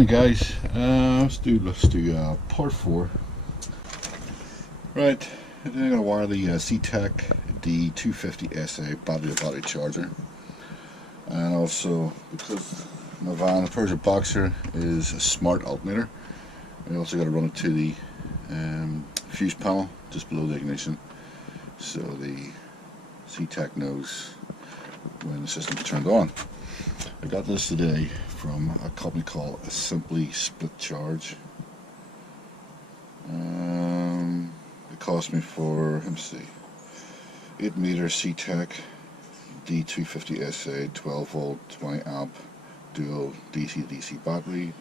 Morning guys, let's do part 4. Right, I'm going to wire the CTEK D250sa battery charger, and also because my van, the Peugeot B0XER, is a smart alternator, I also got to run it to the fuse panel just below the ignition, so the CTEK knows when the system's turned on. I got this today from a company called Simply Split Charge. It cost me for, let me see, 8-meter CTEK D250sa 12 volt 20 amp dual DC-DC battery,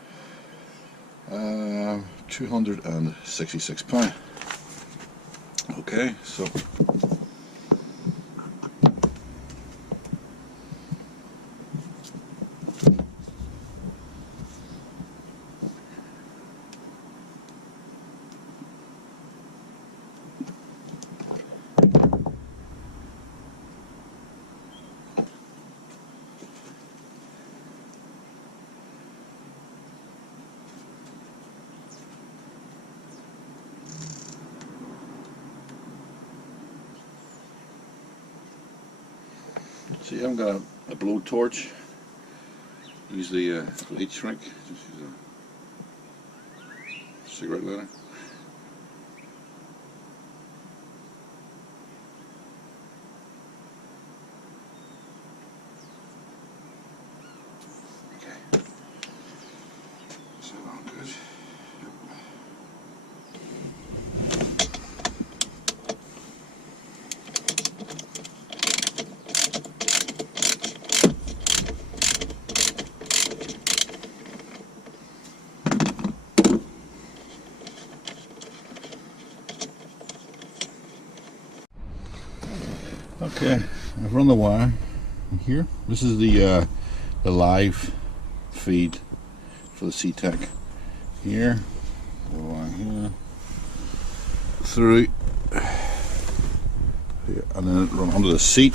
£266. Okay, so see, I've got a blowtorch. Use the heat shrink. Just use a cigarette lighter. Okay. Is that on good? Okay, I've run the wire here. This is the live feed for the CTEK. Here, the wire here, through here, and then it run under the seat.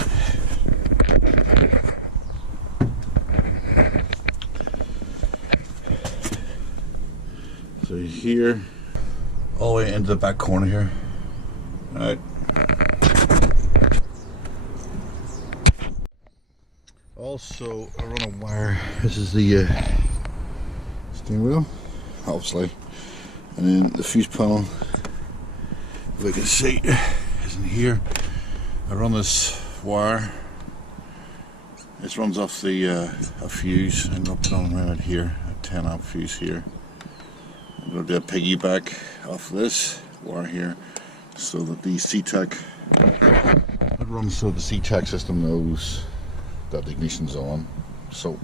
So here, all the way into the back corner here. Right. Also, I run a wire. This is the steering wheel, obviously, and then the fuse panel, if we can see, is in here. I run this wire. It runs off the a fuse, and I'll put on around here, a 10 amp fuse here. I'm going to do a piggyback off this wire here, so that the CTEK, it runs so the CTEK system knows that the ignition's on. So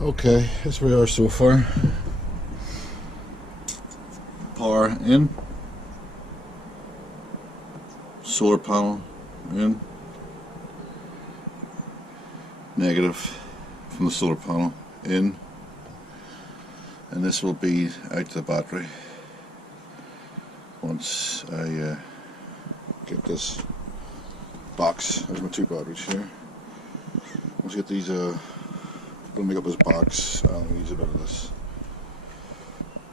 Okay, that's where we are so far. Power in, solar panel in, negative from the solar panel in, and this will be out to the battery once I get this box. There's my two batteries here. Once I get these going to make up this box, I'll use a bit of this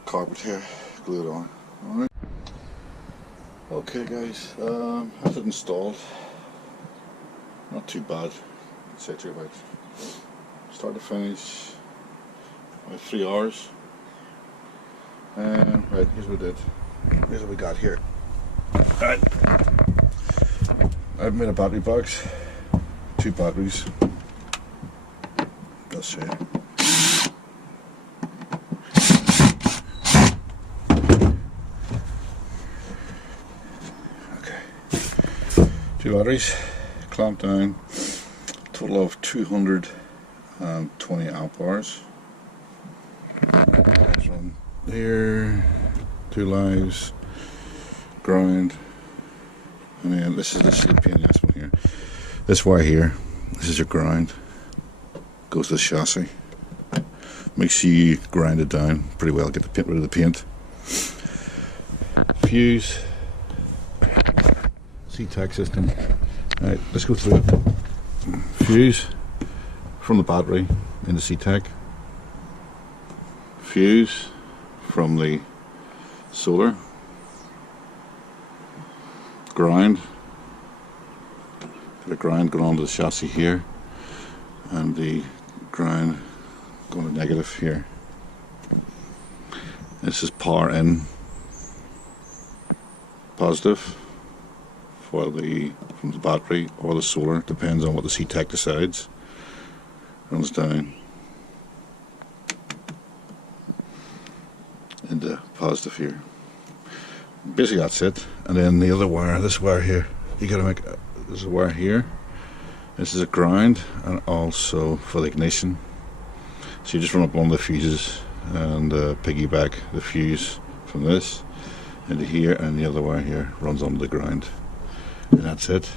carpet here, glue it on. Alright. Okay guys, that's it installed. Not too bad, I'd say to about start to finish about 3 hours. And right, here's what we did. Here's what we got here. Right. I've made a battery box, 2 batteries. Let's see. Okay. 2 batteries, clamped down, total of 220 amp hours. One here, 2 lives, ground, and then this is the pain in this one here. This wire here, this is your ground. Goes to the chassis. Make sure you grind it down pretty well, get the paint, rid of the paint. Fuse, CTEK system. Right, let's go through it. Fuse from the battery into CTEK. Fuse from the solar. Ground. The ground going onto the chassis here, and the ground going to negative here. This is power in, positive for the from the battery or the solar, depends on what the CTEK decides. Runs down into positive here. Basically that's it. And then the other wire, this wire here, you gotta make there's a wire here. This is a ground and also for the ignition. So you just run up one of the fuses and piggyback the fuse from this into here, and the other wire here runs onto the ground. And that's it.